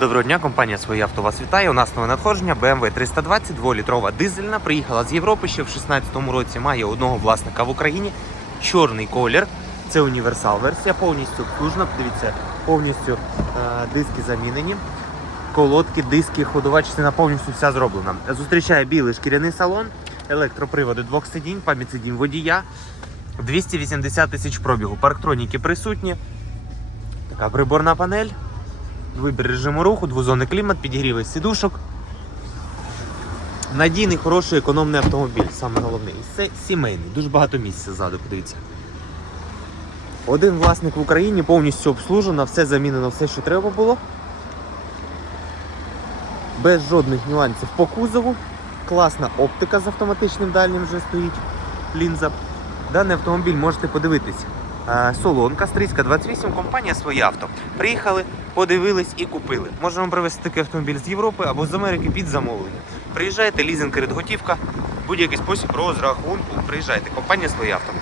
Доброго дня, компанія Своє авто вас вітає. У нас нове надходження BMW 320, 2-літрова дизельна. Приїхала з Європи ще в 2016 році. Має одного власника в Україні. Чорний колір. Це універсал версія, повністю обслужена. Подивіться, повністю е, диски замінені. Колодки, диски, ходова частина повністю вся зроблена. Зустрічає білий шкіряний салон, електроприводи двох сидінь, пам'ять сидінь водія. 280 тисяч пробігу. Парктроніки присутні. Така приборна панель. Вибір режиму руху, двозонний клімат, підігріви сідушок. Надійний, хороший, економний автомобіль, саме головне. І це сімейний, дуже багато місця ззаду, подивіться. Один власник в Україні повністю обслужено, все замінено, все, що треба було. Без жодних нюансів по кузову. Класна оптика з автоматичним дальнім вже стоїть. Лінза. Даний автомобіль можете подивитись. Е, Солонка, Стрийська 28, компанія своє авто. Приїхали, подивились і купили. Можемо привезти такий автомобіль з Європи або з Америки під замовлення. Приїжджайте, лізинг, кредит, будь-який спосіб розрахунку. Приїжджайте, компанія своє авто.